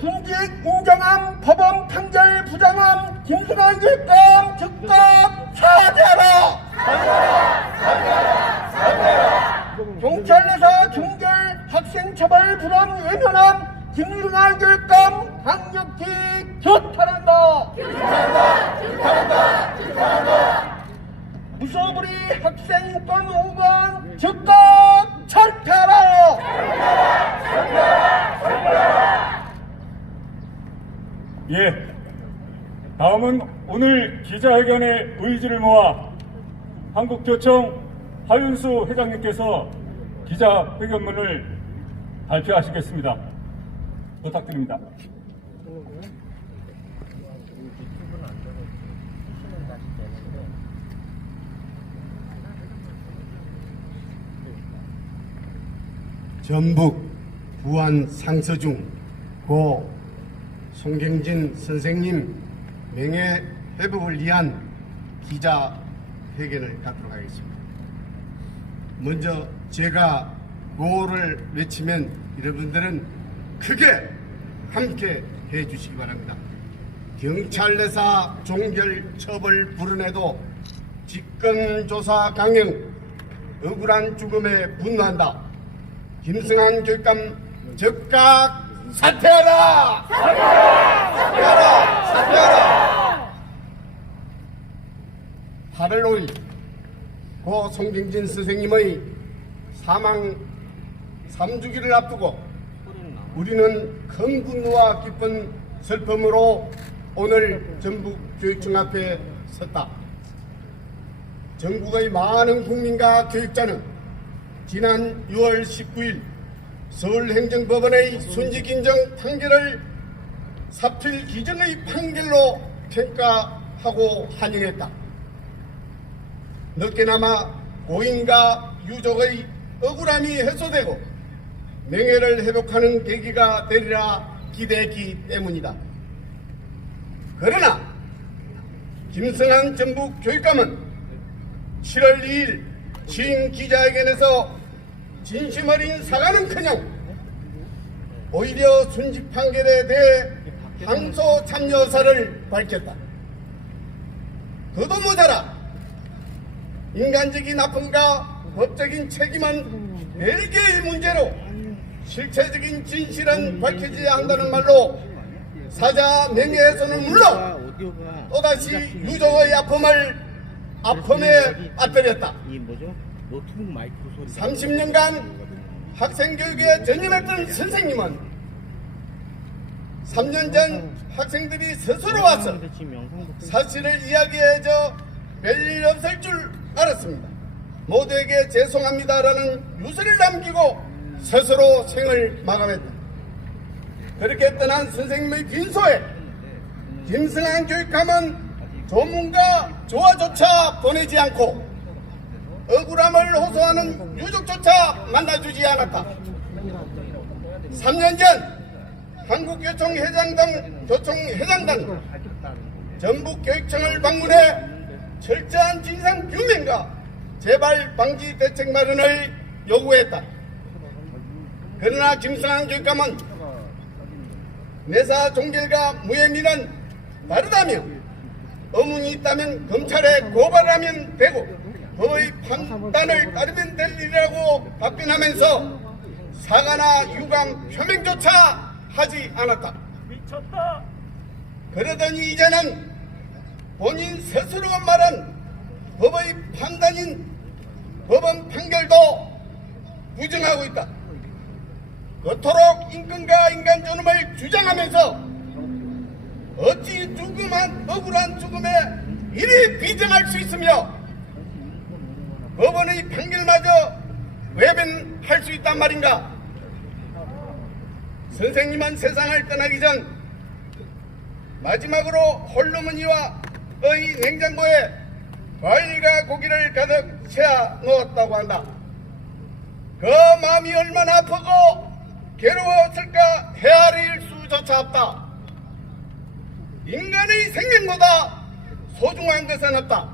순직 인정한 법원 판결 부정한 김승환 교육감 즉각 사죄하라! 경찰에서 중결 학생 처벌 불안 외면한 김승환 교육감 강력히 규탄한다! 무소불위 학생 권 5번 즉각 철폐하라! 예. 다음은 오늘 기자회견의 의지를 모아 한국교청 하윤수 회장님께서 기자회견문을 발표하시겠습니다. 부탁드립니다. 전북 부안 상서중 고 송경진 선생님 명예 회복을 위한 기자 회견을 갖도록 하겠습니다. 먼저 제가 고를 외치면 여러분들은 크게 함께 해 주시기 바랍니다. 경찰 내사 종결 처벌 불은해도 직권 조사 강행 억울한 죽음에 분노한다. 김승환 교육감 즉각 사퇴하라! 사퇴하라! 사퇴하라! 8월 5일 고 송경진 선생님의 사망 3주기를 앞두고 우리는 큰 분노와 깊은 슬픔으로 오늘 전북 교육청 앞에 섰다. 전국의 많은 국민과 교육자는 지난 6월 19일 서울행정법원의 순직인정 판결을 사필 기정의 판결로 평가하고 환영했다. 늦게나마 고인과 유족의 억울함이 해소되고 명예를 회복하는 계기가 되리라 기대했기 때문이다. 그러나 김승환 전북 교육감은 7월 2일 취임 기자회견에서 진심 어린 사과는커녕 오히려 순직 판결에 대해 항소 참여 의사를 밝혔다. 그도 모자라 인간적인 아픔과 법적인 책임은 별개의 문제로 실체적인 진실은 밝혀져야 한다는 말로 사자 명예에서는 물론 또다시 유족의 아픔을 아픔에 빠뜨렸다. 노트북 마이크 소리. 30년간 학생 교육에 전념했던 선생님은 3년 전 학생들이 스스로 와서 사실을 이야기해줘 별일 없을 줄 알았습니다. 모두에게 죄송합니다라는 유서를 남기고 스스로 생을 마감했다. 그렇게 떠난 선생님의 빈소에 김승환 교육감은 조문과 조화조차 보내지 않고 억울함을 호소하는 유족조차 만나주지 않았다. 3년 전 한국교총 회장당 교총 회장단 전북 교육청을 방문해 철저한 진상 규명과 재발 방지 대책 마련을 요구했다. 그러나 김승환 교육감은 내사 종결과 무혐의는 다르다며 의문이 있다면 검찰에 고발하면 되고 법의 판단을 따르면 될 일이라고 답변하면서 사과나 유감 표명조차 하지 않았다. 미쳤다. 그러더니 이제는 본인 스스로가 말한 법의 판단인 법원 판결도 부정하고 있다. 그토록 인권과 인간 존엄을 주장하면서 어찌 죽음한 억울한 죽음에 이리 비정할 수 있으며 법원의 판결마저 외변할 수 있단 말인가? 선생님은 세상을 떠나기 전 마지막으로 홀로머니와 의 냉장고에 과일과 고기를 가득 채워 넣었다고 한다. 그 마음이 얼마나 아프고 괴로웠을까 헤아릴 수조차 없다. 인간의 생명보다 소중한 것은 없다.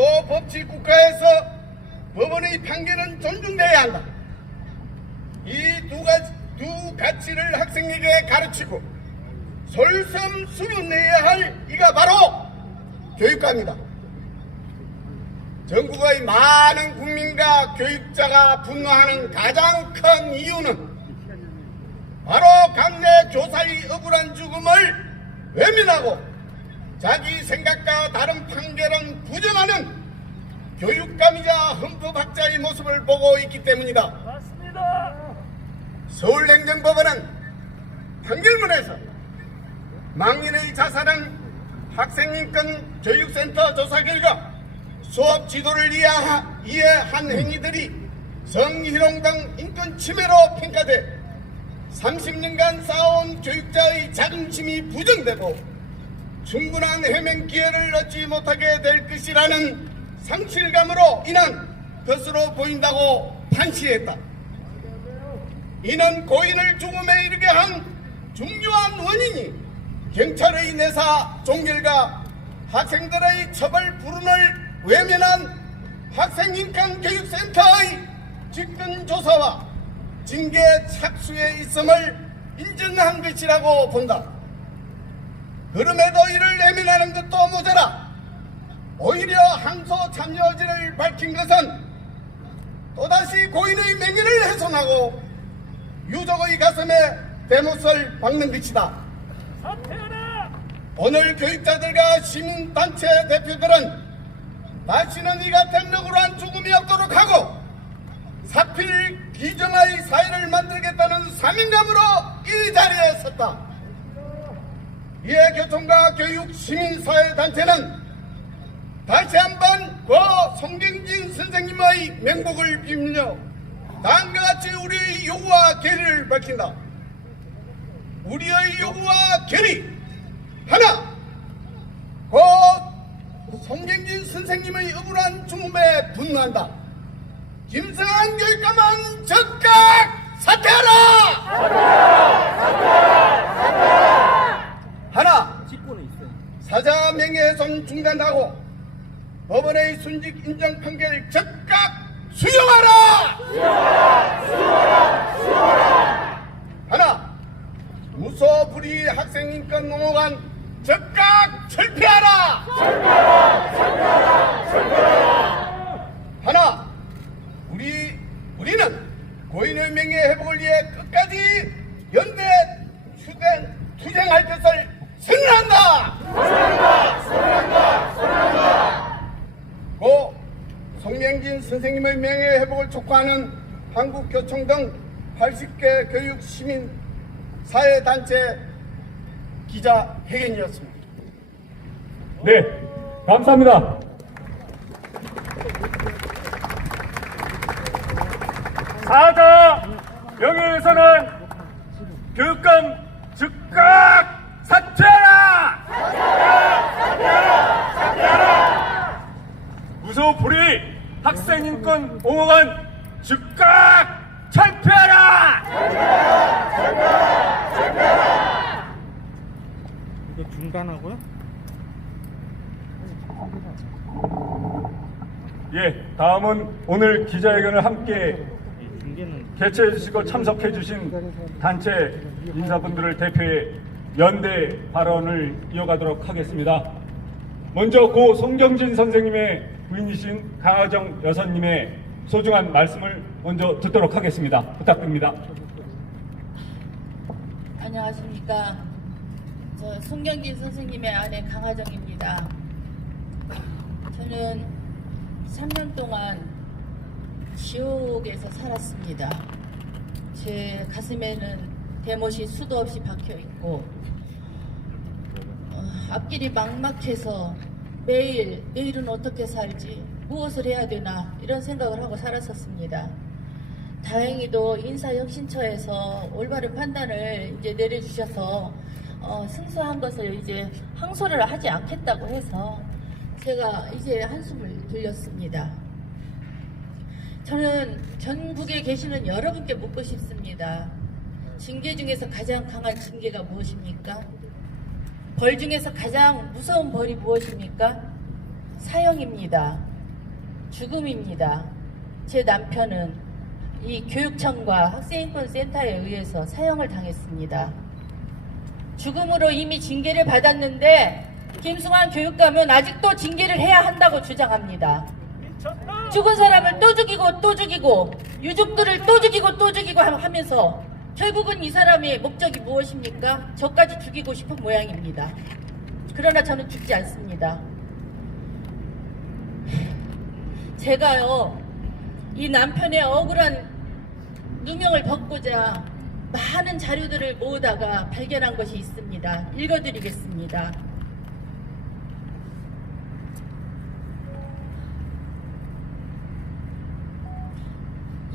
또 법치 국가에서 법원의 판결은 존중돼야 한다. 이 두 가지 두 가치를 학생에게 가르치고 솔선수범해야 할 이가 바로 교육과입니다. 전국의 많은 국민과 교육자가 분노하는 가장 큰 이유는 바로 강내 교사의 억울한 죽음을 외면하고 자기 생각과 다른 판결은 부정하는 교육감이자 헌법학자의 모습을 보고 있기 때문이다. 맞습니다. 서울행정법원은 판결문에서 망인의 자살은 학생인권 교육센터 조사 결과 수업 지도를 이해하- 이해한 행위들이 성희롱 등 인권 침해로 평가돼 30년간 쌓아온 교육자의 자긍심이 부정되고 충분한 해명 기회를 얻지 못하게 될 것이라는 상실감으로 인한 것으로 보인다고 판시했다. 이는 고인을 죽음에 이르게 한 중요한 원인이 경찰의 내사 종결과 학생들의 처벌 불운을 외면한 학생인권교육센터의 직권조사와 징계 착수에 있음을 인정한 것이라고 본다. 그럼에도 이를 외면하는 것도 모자라 오히려 항소 참여 여지를 밝힌 것은 또다시 고인의 명예를 훼손하고 유족의 가슴에 대못을 박는 것이다. 오늘 교육자들과 시민단체 대표들은 다시는 이 같은 억울한 죽음이 없도록 하고 사필 기정의 사회를 만들겠다는 사명감으로 이 자리에 섰다. 이에 교통과 교육 시민사회단체는 다시 한번 고 송경진 선생님의 명복을 빌며 다음과 같이 우리의 요구와 결의를 밝힌다. 우리의 요구와 결의 하나 고 송경진 선생님의 억울한 죽음에 분노한다. 김성한 교육감은 즉각 사퇴하라! 하나 찍고는 있어요. 사자 명예훼손 중단하고 법원의 순직 인정 판결 즉각 수용하라! 하나 무소불위 학생인권 농어관 즉각 철폐하라! 하나 우리 우리는 고인의 명예 회복을 위해 끝까지 연대 투쟁 투쟁할 것을 선언한다. 고 송명진 선생님의 촉구하는 한국교총 등 80개 교육 시민 사회 단체 기자 회견이었습니다. 네, 감사합니다. 사자 명예훼손은 교육감 즉각 사퇴하라! 무소불위 학생인권 옹호관 즉각 철폐하라! 이거 중단하고요? 예, 다음은 오늘 기자회견을 함께 개최해 주시고 참석해 주신 단체 인사분들을 대표해 연대 발언을 이어가도록 하겠습니다. 먼저 고 송경진 선생님의 부인이신 강하정 여사님의 소중한 말씀을 먼저 듣도록 하겠습니다. 부탁드립니다. 안녕하십니까. 저 송경진 선생님의 아내 강하정입니다. 저는 3년 동안 지옥에서 살았습니다. 제 가슴에는 대못이 수도 없이 박혀 있고 어, 앞길이 막막해서 매일 내일은 어떻게 살지 무엇을 해야 되나 이런 생각을 하고 살았었습니다. 다행히도 인사혁신처에서 올바른 판단을 이제 내려주셔서 어, 승소한 것을 이제 항소를 하지 않겠다고 해서 제가 이제 한숨을 돌렸습니다. 저는 전국에 계시는 여러분께 묻고 싶습니다. 징계 중에서 가장 강한 징계가 무엇입니까? 벌 중에서 가장 무서운 벌이 무엇입니까? 사형입니다. 죽음입니다. 제 남편은 이 교육청과 학생인권센터에 의해서 사형을 당했습니다. 죽음으로 이미 징계를 받았는데 김승환 교육감은 아직도 징계를 해야 한다고 주장합니다. 죽은 사람을 또 죽이고 또 죽이고 유족들을 또 죽이고 또 죽이고 함- 하면서 결국은 이 사람의 목적이 무엇입니까? 저까지 죽이고 싶은 모양입니다. 그러나 저는 죽지 않습니다. 제가요, 이 남편의 억울한 누명을 벗고자 많은 자료들을 모으다가 발견한 것이 있습니다. 읽어드리겠습니다.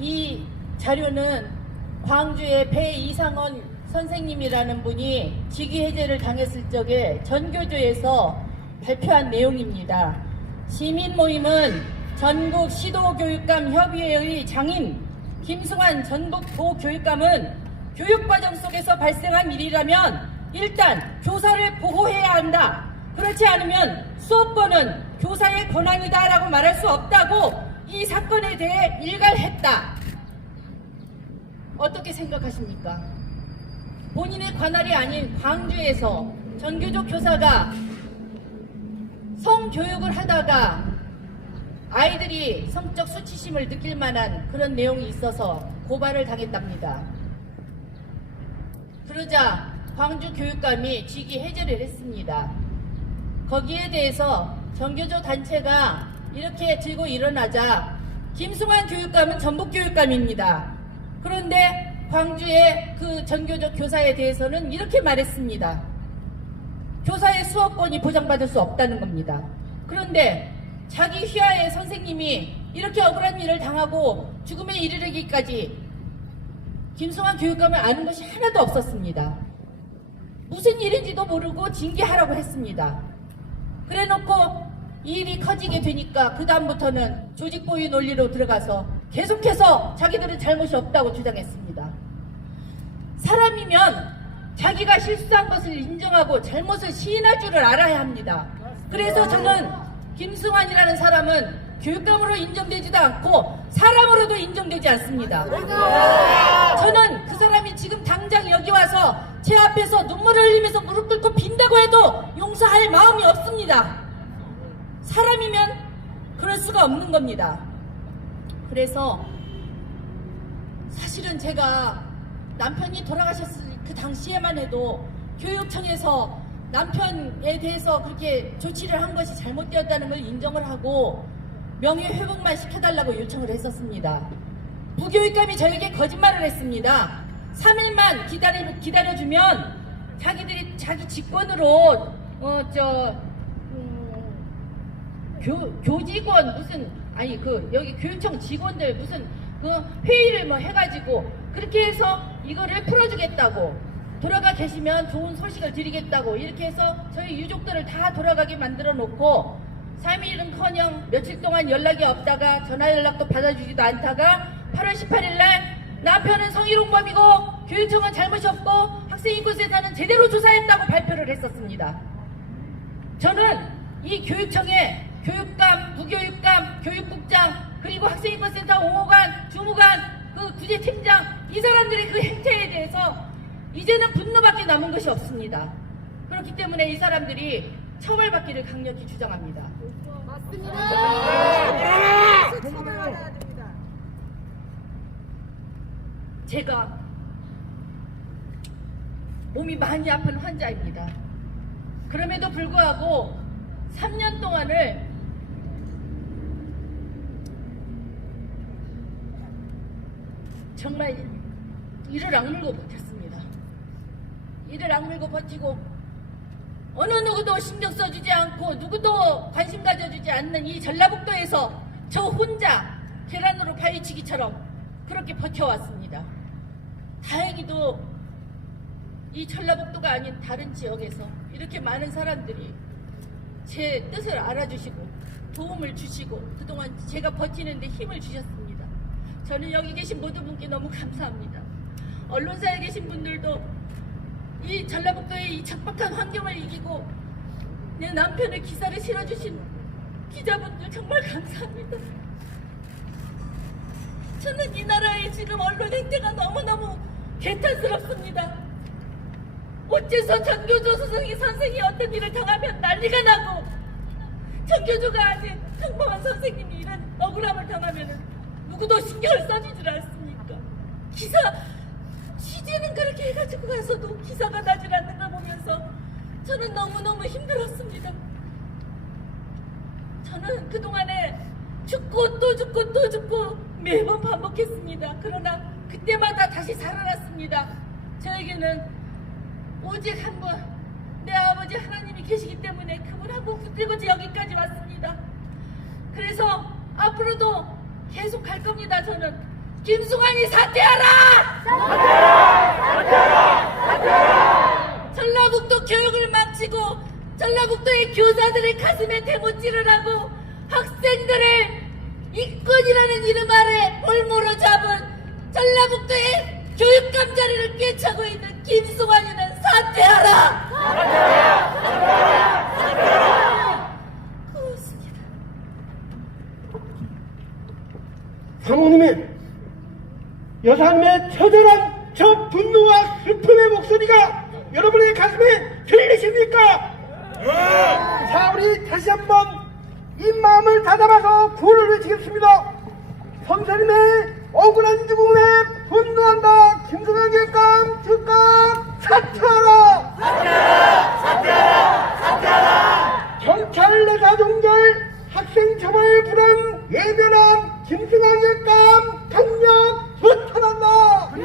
이 자료는 광주의 배 이상원 선생님이라는 분이 직위 해제를 당했을 적에 전교조에서 발표한 내용입니다. 시민 모임은 전국 시도교육감 협의회의 장인 김승환 전국 도교육감은 교육과정 속에서 발생한 일이라면 일단 교사를 보호해야 한다. 그렇지 않으면 수업권은 교사의 권한이다라고 말할 수 없다고 이 사건에 대해 일갈했다. 어떻게 생각하십니까? 본인의 관할이 아닌 광주에서 전교조 교사가 성교육을 하다가 아이들이 성적 수치심을 느낄 만한 그런 내용이 있어서 고발을 당했답니다. 그러자 광주 교육감이 직위 해제를 했습니다. 거기에 대해서 전교조 단체가 이렇게 들고 일어나자 김승환 교육감은 전북 교육감입니다. 그런데 광주의 그 전교조 교사에 대해서는 이렇게 말했습니다. 교사의 수업권이 보장받을 수 없다는 겁니다. 그런데 자기 휘하의 선생님이 이렇게 억울한 일을 당하고 죽음에 이르르기까지 김승환 교육감을 아는 것이 하나도 없었습니다. 무슨 일인지도 모르고 징계하라고 했습니다. 그래 놓고 이 일이 커지게 되니까 그 다음부터는 조직 보유 논리로 들어가서 계속해서 자기들은 잘못이 없다고 주장했습니다. 사람이면 자기가 실수한 것을 인정하고 잘못을 시인할 줄을 알아야 합니다. 그래서 저는 김승환이라는 사람은 교육감으로 인정되지도 않고 사람으로도 인정되지 않습니다. 저는 그 사람이 지금 당장 여기 와서 제 앞에서 눈물을 흘리면서 무릎 꿇고 빈다고 해도 용서할 마음이 없습니다. 사람이면 그럴 수가 없는 겁니다. 그래서 사실은 제가 남편이 돌아가셨을 그 당시에만 해도 교육청에서 남편에 대해서 그렇게 조치를 한 것이 잘못되었다는 걸 인정을 하고 명예 회복만 시켜달라고 요청을 했었습니다. 부교육감이 저에게 거짓말을 했습니다. 3일만 기다려, 기다려주면 자기들이 자기 직권으로 어저 음, 교, 교직원 무슨 아니 그 여기 교육청 직원들 무슨 그 회의를 뭐 해가지고 그렇게 해서 이거를 풀어주겠다고 돌아가 계시면 좋은 소식을 드리겠다고 이렇게 해서 저희 유족들을 다 돌아가게 만들어 놓고 3일은커녕 며칠 동안 연락이 없다가 전화 연락도 받아주지도 않다가 8월 18일 날 남편은 성희롱범이고 교육청은 잘못이 없고 학생인권센터는 제대로 조사했다고 발표를 했었습니다. 저는 이 교육청에 교육감, 부교육감, 교육국장, 그리고 학생인권센터 옹호관, 주무관, 그 구제팀장 이 사람들의 그 행태에 대해서 이제는 분노밖에 남은 것이 없습니다. 그렇기 때문에 이 사람들이 처벌받기를 강력히 주장합니다. 제가 몸이 많이 아픈 환자입니다. 그럼에도 불구하고 3년 동안을 정말 이를 악물고 버텼습니다. 이를 악물고 버티고 어느 누구도 신경 써주지 않고 누구도 관심 가져주지 않는 이 전라북도에서 저 혼자 계란으로 파헤치기처럼 그렇게 버텨왔습니다. 다행히도 이 전라북도가 아닌 다른 지역에서 이렇게 많은 사람들이 제 뜻을 알아주시고 도움을 주시고 그동안 제가 버티는데 힘을 주셨습니다. 저는 여기 계신 모든 분께 너무 감사합니다. 언론사에 계신 분들도 이 전라북도의 이 척박한 환경을 이기고 내 남편의 기사를 실어주신 기자분들 정말 감사합니다. 저는 이 나라의 지금 언론 행태가 너무너무 개탄스럽습니다. 어째서 전교조 수석이 선생이 어떤 일을 당하면 난리가 나고 전교조가 아닌 평범한 선생님이 이런 억울함을 당하면 누구도 신경을 써주질 않습니까? 기사 취재는 그렇게 해가지고 가서도 기사가 나질 않는 걸 보면서 저는 너무너무 힘들었습니다. 저는 그동안에 죽고 또 죽고 또 죽고 매번 반복했습니다. 그러나 그때마다 다시 살아났습니다. 저에게는 오직 한 분, 내 아버지 하나님이 계시기 때문에 그분 한분 붙들고 저 여기까지 왔습니다. 그래서 앞으로도 계속 갈 겁니다. 저는 김승환이 사퇴하라! 전라북도 교육을 마치고 전라북도의 교사들의 가슴에 대못질을 하고 학생들을 이권이라는 이름 아래 볼모로 잡은 전라북도의 교육 감 자리를 꿰차고 있는 김승환이는 사퇴하라! 고맙습니다. 사모님의 여사님의 처절한 저 분노와 슬픔의 목소리가 여러분의 가슴에 들리십니까? 자 우리 다시 한번 이 마음을 다잡아서 구호를 외치겠습니다. 선생님의 억울한 죽음에 분노한다. 김승환 교육감 즉각 사퇴하라. 경찰 내사 종결 학생 처벌 불안 예변함 김승환 교육감 강력 규탄한다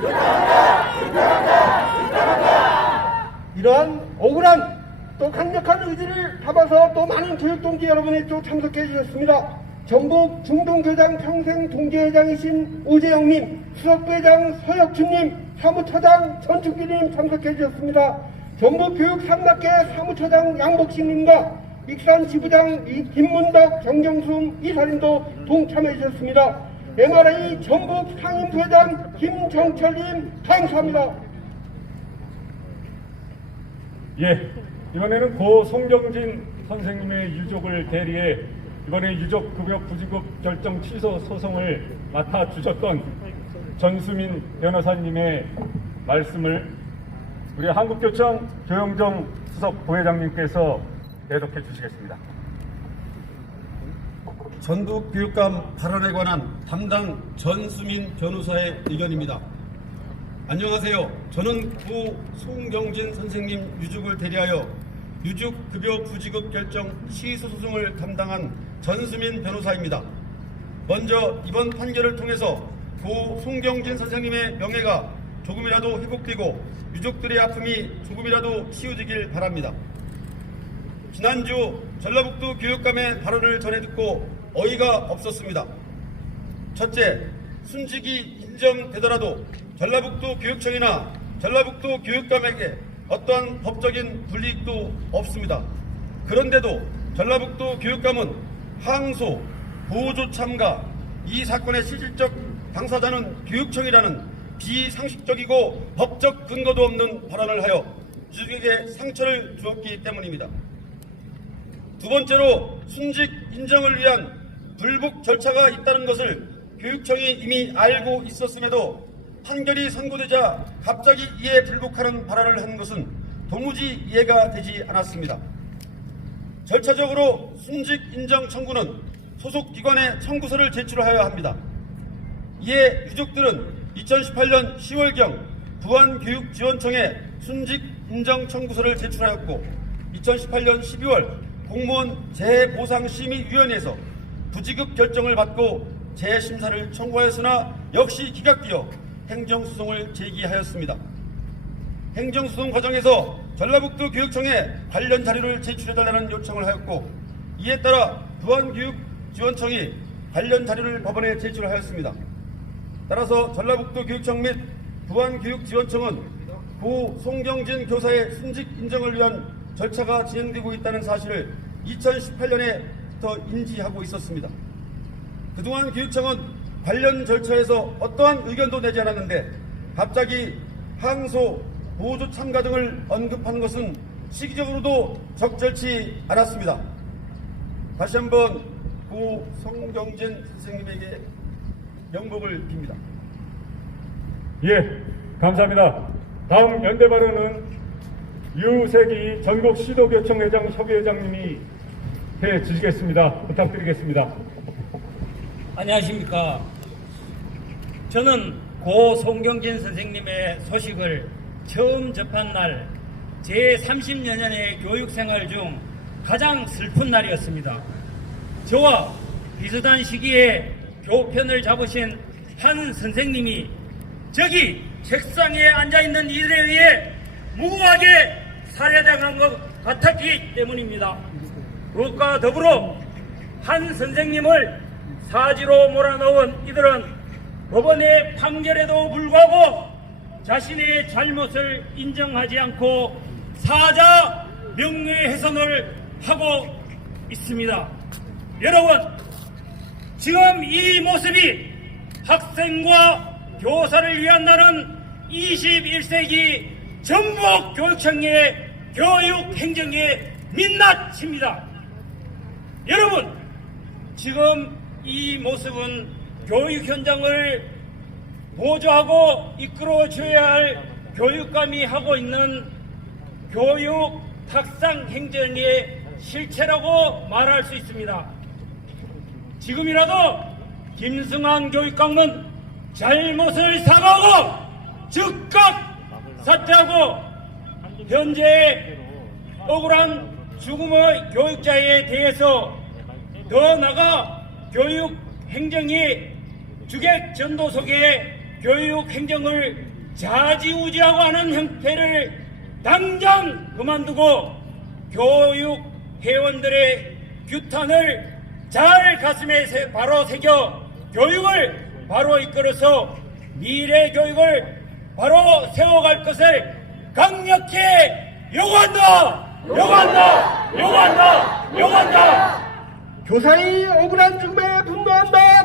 이러한 억울한 또 강력한 의지를 담아서 또 많은 교육 동지 여러분이 또 참석해 주셨습니다. 전북 중동교장 평생 동계회장이신 오재영님, 수석부회장 서혁준님, 사무처장 전충기님 참석해 주셨습니다. 전북 교육산학회 사무처장 양복식님과 익산 지부장 이- 김문덕, 정경순 이사님도 동참해 주셨습니다. MRA 전북 상임부회장 김정철님 감사합니다. 예, 이번에는 고 송경진 선생님의 유족을 대리해 이번에 유족 급여 부지급 결정 취소 소송을 맡아 주셨던 전수민 변호사님의 말씀을 우리 한국교청 조영정 수석 부회장님께서 대독해 주시겠습니다. 전북 교육감 발언에 관한 담당 전수민 변호사의 의견입니다. 안녕하세요. 저는 고 송경진 선생님 유족을 대리하여 유족 급여 부지급 결정 취소 소송을 담당한 전수민 변호사입니다. 먼저 이번 판결을 통해서 고 송경진 선생님의 명예가 조금이라도 회복되고 유족들의 아픔이 조금이라도 치유되길 바랍니다. 지난주 전라북도 교육감의 발언을 전해 듣고 어이가 없었습니다. 첫째, 순직이 인정되더라도 전라북도 교육청이나 전라북도 교육감에게 어떠한 법적인 불이익도 없습니다. 그런데도 전라북도 교육감은 항소, 보조 참가, 이 사건의 실질적 당사자는 교육청이라는 비상식적이고 법적 근거도 없는 발언을 하여 유족에게 상처를 주었기 때문입니다. 두 번째로 순직 인정을 위한 불복 절차가 있다는 것을 교육청이 이미 알고 있었음에도 판결이 선고되자 갑자기 이에 불복하는 발언을 한 것은 도무지 이해가 되지 않았습니다. 절차적으로 순직 인정 청구는 소속 기관에 청구서를 제출하여야 합니다. 이에 유족들은 2018년 10월경 부안교육지원청에 순직 인정 청구서를 제출하였고 2018년 12월 공무원 재보상심의위원회에서 부지급 결정을 받고 재심사를 청구하였으나 역시 기각되어 행정소송을 제기하였습니다. 행정소송 과정에서 전라북도 교육청에 관련 자료를 제출해달라는 요청을 하였고 이에 따라 부안교육지원청이 관련 자료를 법원에 제출하였습니다. 따라서 전라북도 교육청 및 부안교육지원청은 고 송경진 교사의 순직 인정을 위한 절차가 진행되고 있다는 사실을 2018년에부터 인지하고 있었습니다. 그동안 교육청은 관련 절차에서 어떠한 의견도 내지 않았는데 갑자기 항소, 보조 참가 등을 언급하는 것은 시기적으로도 적절치 않았습니다. 다시 한번 고 송경진 선생님에게 명복을 빕니다. 예, 감사합니다. 다음 연대 발언은 유세기 전국 시도교청회장 협의회장님이 해 주시겠습니다. 부탁드리겠습니다. 안녕하십니까. 저는 고 송경진 선생님의 소식을 처음 접한 날 제 30여 년의 교육 생활 중 가장 슬픈 날이었습니다. 저와 비슷한 시기에 교편을 잡으신 한 선생님이 저기 책상에 앉아 있는 이들에 의해 무고하게 살해당한 것 같았기 때문입니다. 그것과 더불어 한 선생님을 사지로 몰아넣은 이들은 법원의 판결에도 불구하고 자신의 잘못을 인정하지 않고 사자 명예훼손을 하고 있습니다. 여러분, 지금 이 모습이 학생과 교사를 위한 나는 21세기 전북 교육청의 교육 행정의 민낯입니다. 여러분, 지금 이 모습은 교육 현장을 보조하고 이끌어 줘야 할 교육감이 하고 있는 교육 탁상 행정의 실체라고 말할 수 있습니다. 지금이라도 김승환 교육감은 잘못을 사과하고 즉각 사퇴하고 현재 억울한 죽음의 교육자에 대해서 더 나아가 교육 행정이 주객 전도속의 교육 행정을 좌지우지하고 하는 형태를 당장 그만두고 교육 회원들의 규탄을 잘 가슴에 새- 바로 새겨 교육을 바로 이끌어서 미래 교육을 바로 세워갈 것을 강력히 요구한다! 요구한다! 요구한다! 요구한다! 교사의 억울한 죽음에 분노한다.